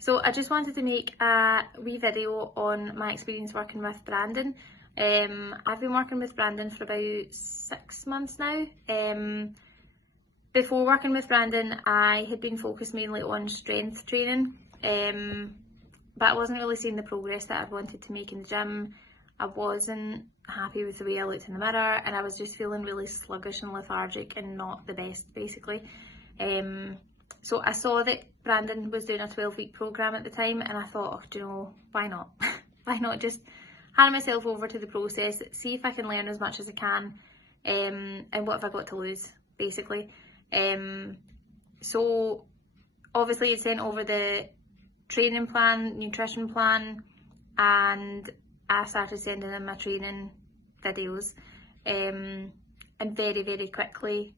So I just wanted to make a wee video on my experience working with Brandon. I've been working with Brandon for about 6 months now. Before working with Brandon, I had been focused mainly on strength training, but I wasn't really seeing the progress that I wanted to make in the gym. I wasn't happy with the way I looked in the mirror, and I was just feeling really sluggish and lethargic and not the best, basically. So I saw that Brandon was doing a 12-week program at the time, and I thought, oh, do you know, why not? Why not just hand myself over to the process, see if I can learn as much as I can, and what have I got to lose, basically. So obviously he sent over the training plan, nutrition plan, and I started sending him my training videos, and very, very quickly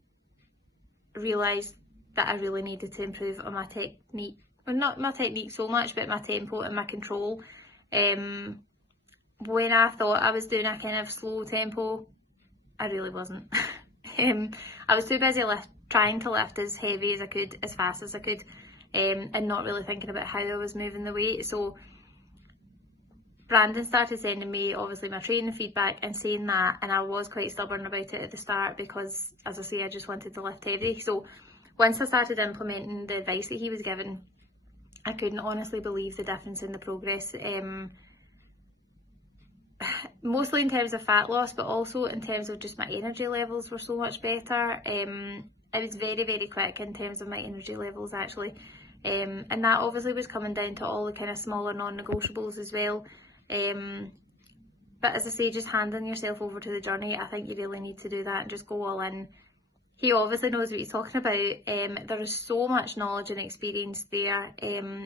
realised that I really needed to improve on my technique. Well, not my technique so much, but my tempo and my control. When I thought I was doing a kind of slow tempo, I really wasn't. I was too busy trying to lift as heavy as I could, as fast as I could, and not really thinking about how I was moving the weight. So Brandon started sending me obviously my training feedback and saying that, and I was quite stubborn about it at the start because, as I say, I just wanted to lift heavy. So once I started implementing the advice that he was given, I couldn't honestly believe the difference in the progress. Mostly in terms of fat loss, but also in terms of just my energy levels were so much better. It was very, very quick in terms of my energy levels, actually. And that obviously was coming down to all the kind of smaller non-negotiables as well. But as I say, just handing yourself over to the journey, I think you really need to do that and just go all in. He obviously knows what he's talking about. There is so much knowledge and experience there.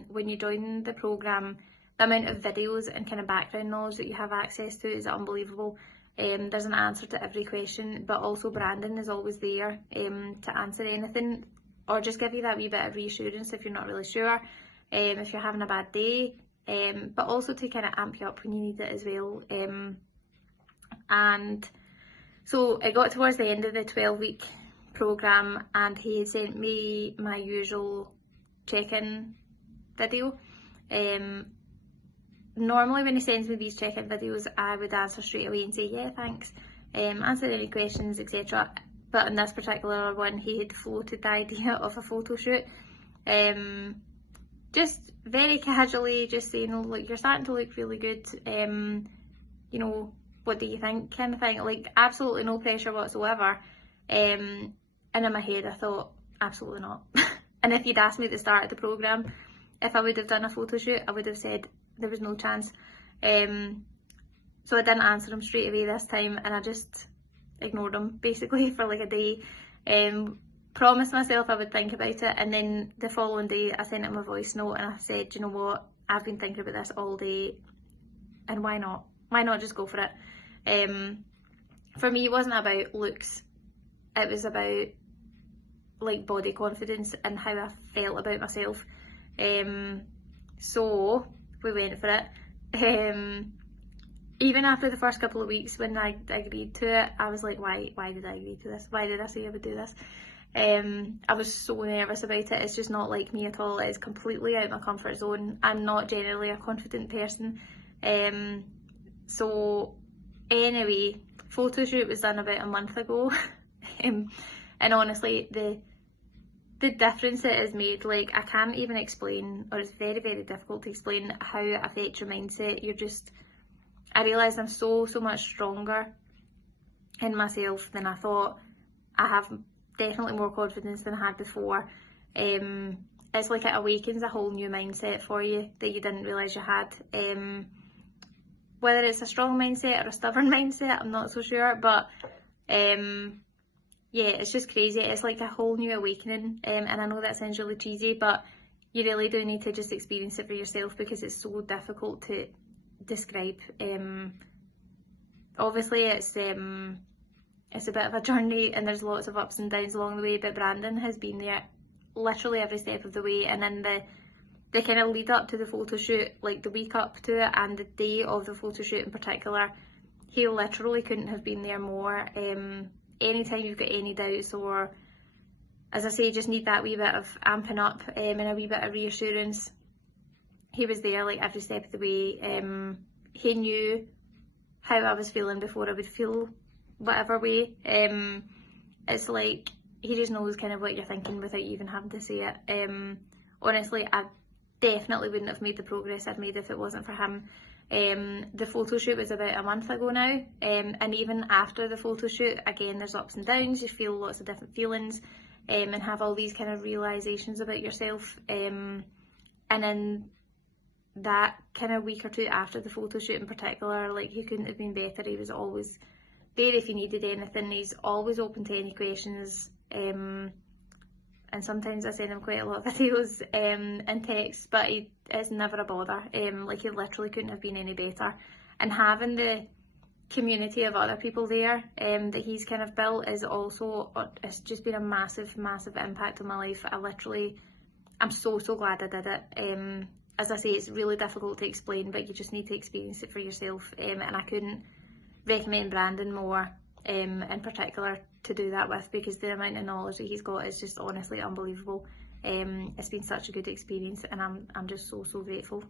When you join the programme, the amount of videos and kind of background knowledge that you have access to is unbelievable. There's an answer to every question, but also Brandon is always there to answer anything or just give you that wee bit of reassurance if you're not really sure, if you're having a bad day, but also to kind of amp you up when you need it as well. And so it got towards the end of the 12-week programme, and he had sent me my usual check-in video. Normally when he sends me these check-in videos, I would answer straight away and say, yeah, thanks, answer any questions, etc. But in this particular one, he had floated the idea of a photo shoot. Just very casually, just saying, oh, look, you're starting to look really good. You know, what do you think, kind of thing. Like, absolutely no pressure whatsoever. And in my head, I thought, absolutely not. And if you'd asked me at the start of the programme if I would have done a photo shoot, I would have said there was no chance. So I didn't answer him straight away this time, and I just ignored him basically for like a day. Promised myself I would think about it, and then the following day I sent him a voice note and I said, you know what, I've been thinking about this all day, and why not? Why not just go for it? For me, it wasn't about looks. It was about like body confidence and how I felt about myself. So we went for it. Even after the first couple of weeks when I agreed to it, I was like, why did I agree to this? Why did I say I would do this? I was so nervous about it. It's just not like me at all. It's completely out of my comfort zone. I'm not generally a confident person. So anyway, photo shoot was done about a month ago. And honestly, the difference it has made, like, I can't even explain, or it's very, very difficult to explain how it affects your mindset. I realised I'm so much stronger in myself than I thought. I have definitely more confidence than I had before. It's like it awakens a whole new mindset for you that you didn't realise you had. Whether it's a strong mindset or a stubborn mindset, I'm not so sure, but yeah, it's just crazy. It's like a whole new awakening, and I know that sounds really cheesy, but you really do need to just experience it for yourself because it's so difficult to describe. Obviously it's a bit of a journey and there's lots of ups and downs along the way, but Brandon has been there literally every step of the way, and in the kind of lead up to the photo shoot, like the week up to it and the day of the photo shoot in particular, he literally couldn't have been there more. Anytime you've got any doubts or, as I say, just need that wee bit of amping up and a wee bit of reassurance, he was there like every step of the way. He knew how I was feeling before I would feel whatever way. It's like he just knows kind of what you're thinking without you even having to say it. Honestly, I definitely wouldn't have made the progress I'd made if it wasn't for him. The photo shoot was about a month ago now, and even after the photo shoot, again, there's ups and downs. You feel lots of different feelings, and have all these kind of realizations about yourself. And in that kind of week or two after the photo shoot in particular, like, he couldn't have been better. He was always there if you needed anything. He's always open to any questions. And sometimes I send him quite a lot of videos and texts, but it's never a bother. Like, he literally couldn't have been any better. And having the community of other people there that he's kind of built is also, it's just been a massive, massive impact on my life. I'm so glad I did it. As I say, it's really difficult to explain, but you just need to experience it for yourself. And I couldn't recommend Brandon more in particular to do that with, because the amount of knowledge that he's got is just honestly unbelievable. It's been such a good experience, and I'm just so grateful.